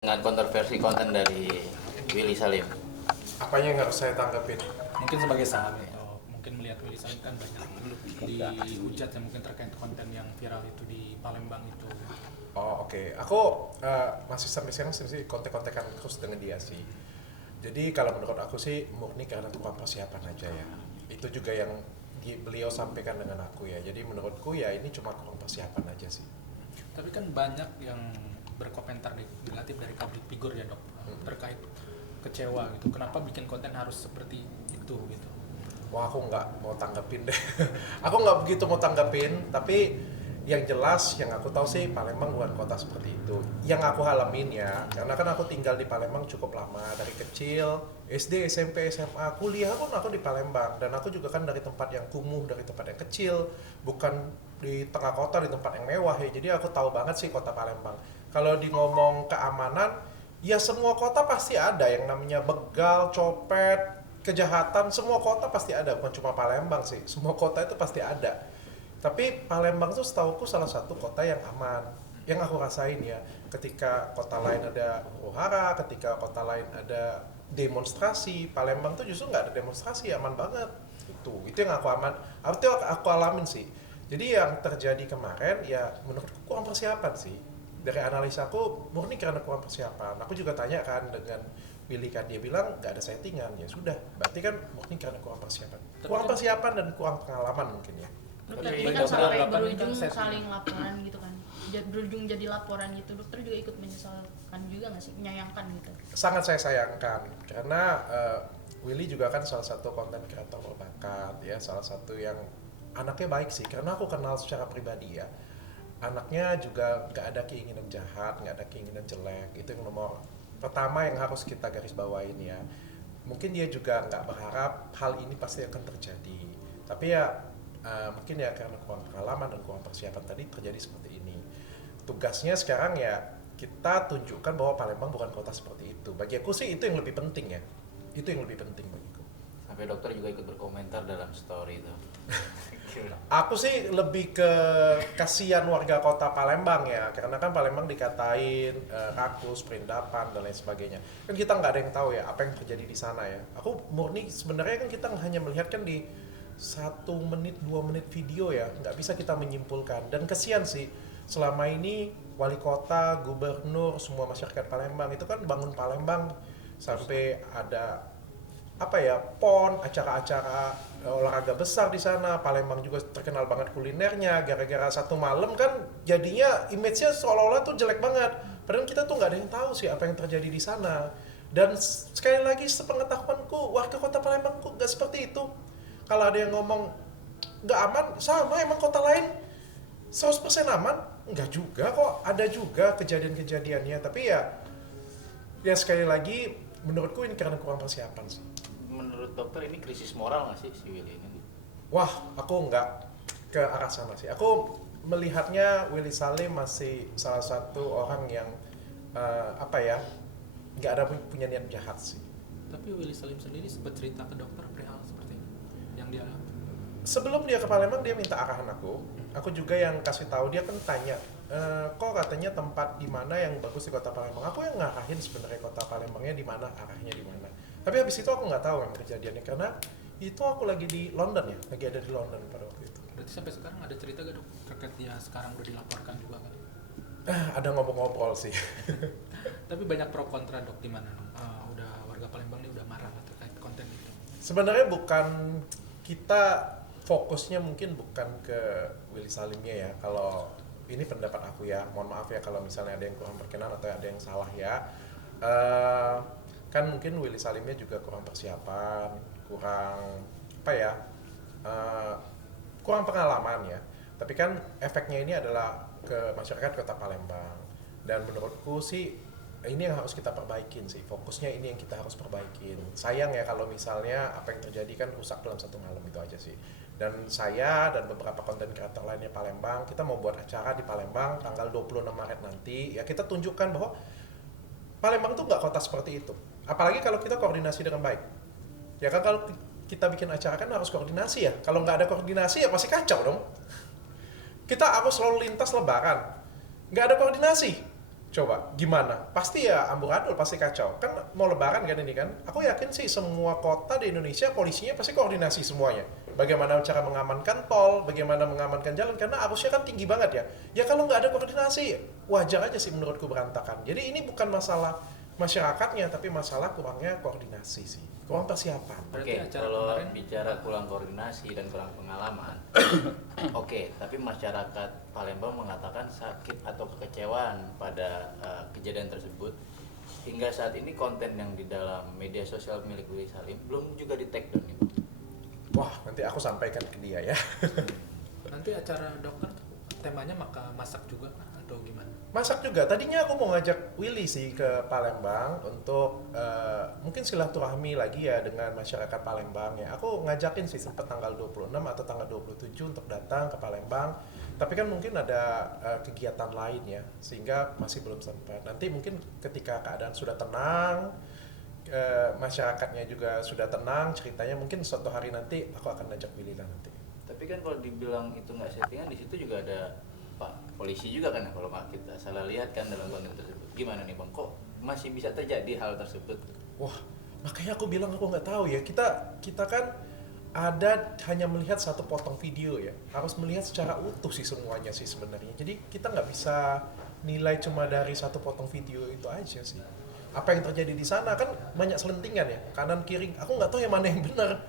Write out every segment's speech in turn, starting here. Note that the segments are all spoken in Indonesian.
dengan kontroversi konten dari Willy Salim. Apanya yang harus saya tanggapin? Mungkin sebagai sahabat atau mungkin melihat Willy Salim kan banyak dihujat yang mungkin terkait konten yang viral itu di Palembang itu. Oh oke. Aku masih sampai sekarang sih kontek-kontekan terus dengan dia sih. Jadi kalau menurut aku sih murni karena kurang persiapan aja ya. Itu juga yang beliau sampaikan dengan aku ya. Jadi menurutku ya ini cuma kurang persiapan aja sih. Tapi kan banyak yang berkomentar negatif dari public figure ya dok, terkait kecewa gitu. Kenapa bikin konten harus seperti itu gitu? Wah aku nggak mau tanggapin deh. Aku nggak begitu mau tanggapin. Tapi yang jelas yang aku tahu sih Palembang bukan kota seperti itu. Yang aku alamin ya, karena kan aku tinggal di Palembang cukup lama dari kecil, SD, SMP, SMA, kuliah pun aku di Palembang. Dan aku juga kan dari tempat yang kumuh, dari tempat yang kecil, bukan di tengah kota, di tempat yang mewah ya. Jadi aku tahu banget sih kota Palembang. Kalau di ngomong keamanan, ya semua kota pasti ada yang namanya begal, copet, kejahatan. Semua kota pasti ada, bukan cuma Palembang sih. Semua kota itu pasti ada. Tapi Palembang tuh setauku salah satu kota yang aman. Yang aku rasain ya, ketika kota lain ada huru-hara, ketika kota lain ada demonstrasi, Palembang tuh justru nggak ada demonstrasi, aman banget. Itu yang aku aku alamin sih. Jadi yang terjadi kemarin ya menurutku kurang persiapan sih. Dari analisa aku murni karena kurang persiapan. Aku juga tanya kan dengan Willy kan dia bilang nggak ada settingan, ya sudah. Berarti kan murni karena kurang persiapan. Kurang persiapan dan kurang pengalaman mungkin ya. Dokter ini Baik, kan dokter, sampai harapan berujung kan saling laporan gitu kan, berujung jadi laporan gitu. Dokter juga ikut menyesalkan juga nggak sih, menyayangkan gitu? Sangat saya sayangkan karena Willy juga kan salah satu konten kreator berbakat ya, salah satu yang anaknya baik sih karena aku kenal secara pribadi ya. Anaknya juga nggak ada keinginan jahat, nggak ada keinginan jelek. Itu yang nomor pertama yang harus kita garis bawain ya. Mungkin dia juga nggak berharap hal ini pasti akan terjadi. Tapi ya mungkin ya karena kurang pengalaman dan kurang persiapan tadi terjadi seperti ini. Tugasnya sekarang ya kita tunjukkan bahwa Palembang bukan kota seperti itu. Bagi aku sih itu yang lebih penting ya. Itu yang lebih penting bagiku. Sampai dokter juga ikut berkomentar dalam story itu. Aku sih lebih ke kasihan warga kota Palembang ya, karena kan Palembang dikatain rakus, perindapan dan lain sebagainya. Kan kita nggak ada yang tahu ya apa yang terjadi di sana ya. Aku murni sebenarnya kan kita hanya melihat kan di 1 menit 2 menit video ya, nggak bisa kita menyimpulkan. Dan kasihan sih selama ini wali kota, gubernur, semua masyarakat Palembang itu kan bangun Palembang sampai ada apa ya pon, acara-acara olahraga besar di sana. Palembang juga terkenal banget kulinernya. Gara-gara satu malam kan jadinya image-nya seolah-olah tuh jelek banget. Padahal kita tuh nggak ada yang tahu sih apa yang terjadi di sana. Dan sekali lagi sepengetahuanku warga kota Palembang kok nggak seperti itu. Kalau ada yang ngomong nggak aman, sama emang kota lain 100% aman? Nggak juga kok, ada juga kejadian-kejadiannya. Tapi ya sekali lagi menurutku ini karena kurang persiapan sih. Menurut dokter ini krisis moral nggak sih si Willy ini? Wah, aku nggak ke arah sana sih. Aku melihatnya Willy Salim masih salah satu orang yang nggak ada punya niat jahat sih. Tapi Willy Salim sendiri sempat cerita ke dokter perihal seperti itu yang dia alami. Sebelum dia ke Palembang dia minta arahan aku. Aku juga yang kasih tahu, dia kan tanya, kok katanya tempat di mana yang bagus di kota Palembang. Aku yang ngarahin sebenarnya kota Palembangnya di mana, arahnya di mana. Tapi habis itu aku nggak tahu yang kejadiannya karena itu aku lagi di London ya, lagi ada di London pada waktu itu. Berarti sampai sekarang ada cerita gak dok terkait dia sekarang udah dilaporkan juga kan? Ada ngobrol-ngobrol sih. Tapi banyak pro kontra dok, gimana dong? Udah warga Palembang ini udah marah lah terkait konten itu. Sebenarnya bukan kita fokusnya mungkin bukan ke Willy Salimnya ya. Kalau ini pendapat aku ya, mohon maaf ya kalau misalnya ada yang kurang berkenan atau ada yang salah ya. Kan mungkin Willy Salimnya juga kurang persiapan, kurang kurang pengalaman ya. Tapi kan efeknya ini adalah ke masyarakat kota Palembang. Dan menurutku sih ini yang harus kita perbaikin sih. Fokusnya ini yang kita harus perbaikin. Sayang ya kalau misalnya apa yang terjadi kan rusak dalam satu malam, itu aja sih. Dan saya dan beberapa konten kreator lainnya Palembang, kita mau buat acara di Palembang tanggal 26 Maret nanti. Ya kita tunjukkan bahwa Palembang tuh nggak kota seperti itu. Apalagi kalau kita koordinasi dengan baik. Ya kan kalau kita bikin acara kan harus koordinasi ya. Kalau nggak ada koordinasi ya pasti kacau dong. Kita harus selalu lintas lebaran. Nggak ada koordinasi. Coba gimana? Pasti ya amburadul, pasti kacau. Kan mau lebaran kan ini kan. Aku yakin sih semua kota di Indonesia polisinya pasti koordinasi semuanya. Bagaimana cara mengamankan tol, bagaimana mengamankan jalan, karena arusnya kan tinggi banget ya. Ya kalau nggak ada koordinasi, wajar aja sih menurutku berantakan. Jadi ini bukan masalah masyarakatnya, tapi masalah kurangnya koordinasi sih. Kurang persiapan. Berarti Oke, acara kalau kemarin- bicara kurang koordinasi dan kurang pengalaman, oke, tapi masyarakat Palembang mengatakan sakit atau kekecewaan pada kejadian tersebut. Hingga saat ini konten yang di dalam media sosial milik Willy Salim belum juga di take down nih, Bang. Wah, nanti aku sampaikan ke dia ya. Nanti acara dokter temanya masak juga atau gimana? Masak juga. Tadinya aku mau ngajak Willy sih ke Palembang untuk mungkin silaturahmi lagi ya dengan masyarakat Palembang ya. Aku ngajakin sih sempat tanggal 26 atau tanggal 27 untuk datang ke Palembang. Tapi kan mungkin ada kegiatan lain ya, sehingga masih belum sempat. Nanti mungkin ketika keadaan sudah tenang, masyarakatnya juga sudah tenang, ceritanya mungkin suatu hari nanti aku akan ajak Willy lah nanti. Tapi kan kalau dibilang itu nggak settingan, di situ juga ada Pak polisi juga kan, kalau nggak kita salah lihat kan dalam konten tersebut. Gimana nih Bang, kok masih bisa terjadi hal tersebut? Wah, makanya aku bilang aku nggak tahu ya. Kita kan hanya melihat satu potong video ya. Harus melihat secara utuh sih semuanya sih sebenarnya. Jadi kita nggak bisa nilai cuma dari satu potong video itu aja sih. Apa yang terjadi di sana kan banyak selentingan ya, kanan kiri. Aku nggak tahu yang mana yang benar.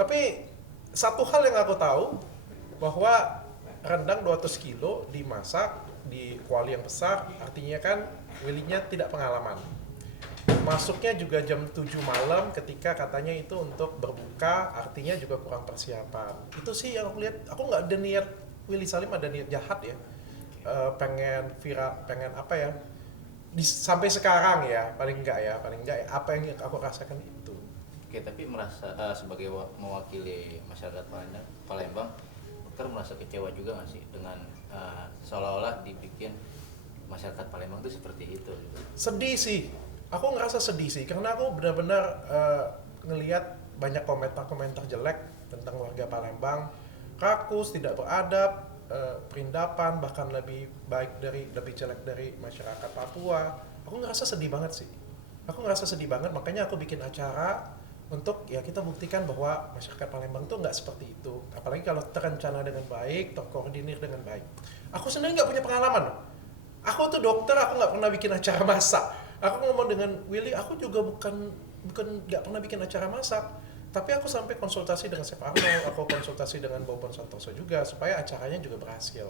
Tapi satu hal yang aku tahu bahwa rendang 200 kilo dimasak di kuali yang besar, artinya kan Willy-nya tidak pengalaman. Masuknya juga jam 7 malam ketika katanya itu untuk berbuka, artinya juga kurang persiapan. Itu sih yang aku lihat. Aku nggak ada niat Willy Salim ada niat jahat ya. Pengen viral, pengen apa ya? Sampai sekarang ya, paling enggak apa yang aku rasakan itu. Oke, tapi merasa sebagai mewakili masyarakat Palembang, dokter merasa kecewa juga nggak sih dengan seolah-olah dibikin masyarakat Palembang itu seperti itu? Sedih sih, aku ngerasa sedih sih karena aku benar-benar ngelihat banyak komentar-komentar jelek tentang warga Palembang, rakus, tidak beradab, perindapan, bahkan lebih jelek dari masyarakat Papua. Aku ngerasa sedih banget sih. Makanya aku bikin acara untuk ya kita buktikan bahwa masyarakat Palembang tuh nggak seperti itu. Apalagi kalau terencana dengan baik, terkoordinir dengan baik. Aku sendiri nggak punya pengalaman. Aku tuh dokter, aku nggak pernah bikin acara masak. Aku ngomong dengan Willy, aku juga bukan nggak pernah bikin acara masak. Tapi aku sampai konsultasi dengan Chef Arnold, aku konsultasi dengan Bobon Santoso juga supaya acaranya juga berhasil.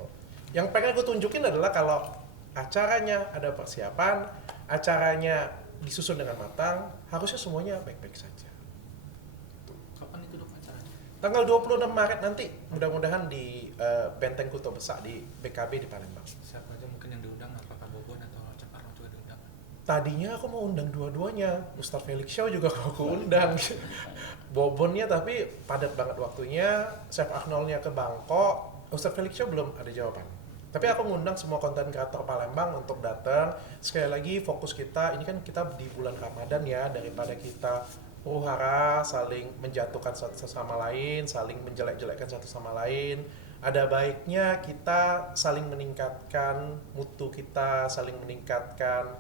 Yang pengen aku tunjukin adalah kalau acaranya ada persiapan, acaranya disusun dengan matang, harusnya semuanya baik-baik saja. Kapan itu dok acaranya? Tanggal 26 Maret nanti, mudah-mudahan di Benteng Kuto Besak di BKB di Palembang. Siapa aja mungkin yang diundang, apakah Bobon atau Chef Arnold juga diundang? Tadinya aku mau undang dua-duanya, Ustadz Felix Shaw juga aku undang. Bobonnya tapi padat banget waktunya, Chef Arnoldnya ke Bangkok, Ustadz Felix Shaw belum ada jawaban. Tapi aku ngundang semua konten kreator Palembang untuk datang. Sekali lagi fokus kita, ini kan kita di bulan Ramadan ya, daripada kita huru-hara, saling menjatuhkan satu sama lain, saling menjelek-jelekkan satu sama lain. Ada baiknya kita saling meningkatkan mutu kita, saling meningkatkan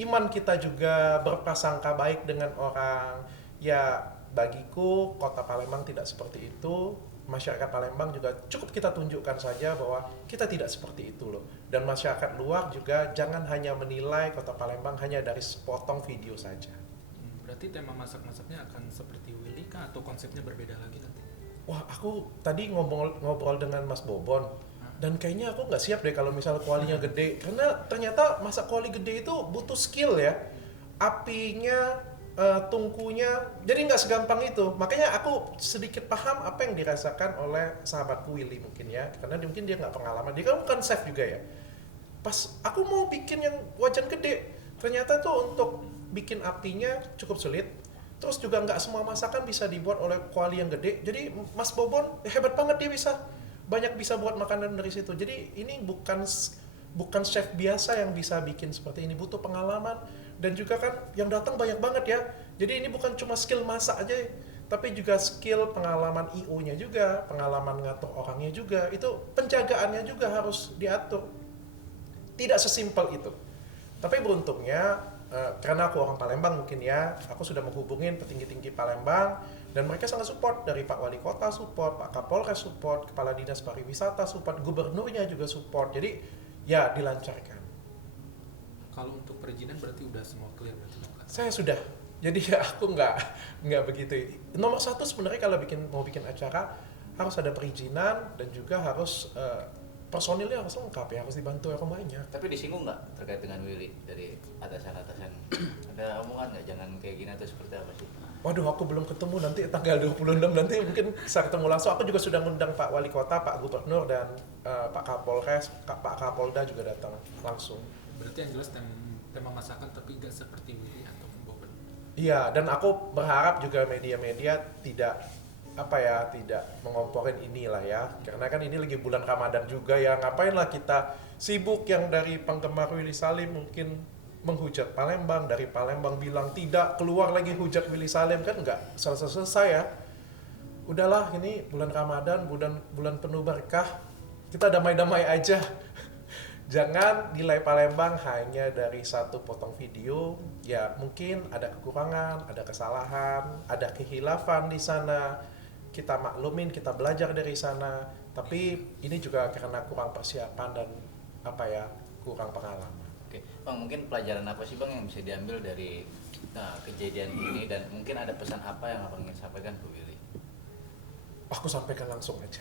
iman kita juga, berprasangka baik dengan orang. Ya bagiku kota Palembang tidak seperti itu. Masyarakat Palembang juga cukup kita tunjukkan saja bahwa kita tidak seperti itu loh. Dan masyarakat luar juga jangan hanya menilai kota Palembang hanya dari sepotong video saja. Berarti tema masak-masaknya akan seperti Willy kah atau konsepnya berbeda lagi nanti? Wah, aku tadi ngobrol dengan Mas Bobon dan kayaknya aku nggak siap deh kalau misalnya kualinya gede, karena ternyata masak kuali gede itu butuh skill ya, apinya, tungkunya, jadi nggak segampang itu. Makanya aku sedikit paham apa yang dirasakan oleh sahabatku Willy mungkin ya, karena mungkin dia nggak pengalaman, dia kan bukan chef juga ya. Pas aku mau bikin yang wajan gede, ternyata tuh untuk bikin apinya cukup sulit. Terus juga nggak semua masakan bisa dibuat oleh kuali yang gede. Jadi Mas Bobon hebat banget, dia banyak bisa buat makanan dari situ. Jadi ini bukan chef biasa yang bisa bikin seperti ini, butuh pengalaman. Dan juga kan yang datang banyak banget ya. Jadi ini bukan cuma skill masak aja, tapi juga skill pengalaman IO-nya juga, pengalaman ngatur orangnya juga. Itu penjagaannya juga harus diatur. Tidak sesimpel itu. Tapi beruntungnya karena aku orang Palembang mungkin ya, aku sudah menghubungin petinggi-tinggi Palembang dan mereka sangat support, dari Pak Wali Kota support, Pak Kapolres support, Kepala Dinas Pariwisata support, gubernurnya juga support. Jadi ya dilancarkan. Kalau untuk perizinan berarti udah semua clear berarti dong, Kak? Saya sudah. Jadi ya aku nggak begitu. Nomor satu sebenarnya kalau mau bikin acara harus ada perizinan dan juga harus personilnya harus lengkap ya, harus dibantu orang banyak. Tapi disinggung nggak terkait dengan Willy dari atasan-atasan? Ada omongan nggak jangan kayak gini atau seperti apa sih? Waduh, aku belum ketemu, nanti tanggal 26 nanti mungkin bisa ketemu langsung. Aku juga sudah ngundang Pak Wali Kota, Pak Gubernur, dan Pak Kapolres, Pak Kapolda juga datang langsung. Berarti yang jelas tema masakan tapi nggak seperti Willy atau Boben. Iya, dan aku berharap juga media-media tidak tidak mengomporin inilah ya, karena kan ini lagi bulan Ramadan juga ya, ngapain lah kita sibuk yang dari penggemar Willy Salim mungkin menghujat Palembang, dari Palembang bilang tidak, keluar lagi hujat Willy Salim, kan nggak selesai ya. Udahlah, ini bulan Ramadan, bulan penuh berkah, kita damai-damai aja. Jangan nilai Palembang hanya dari satu potong video. Ya mungkin ada kekurangan, ada kesalahan, ada kehilafan di sana. Kita maklumin, kita belajar dari sana. Tapi ini juga karena kurang persiapan dan kurang pengalaman. Oke, Bang, mungkin pelajaran apa sih Bang yang bisa diambil dari kejadian ini, dan mungkin ada pesan apa yang Abang ingin sampaikan ke Willy? Aku sampaikan langsung aja.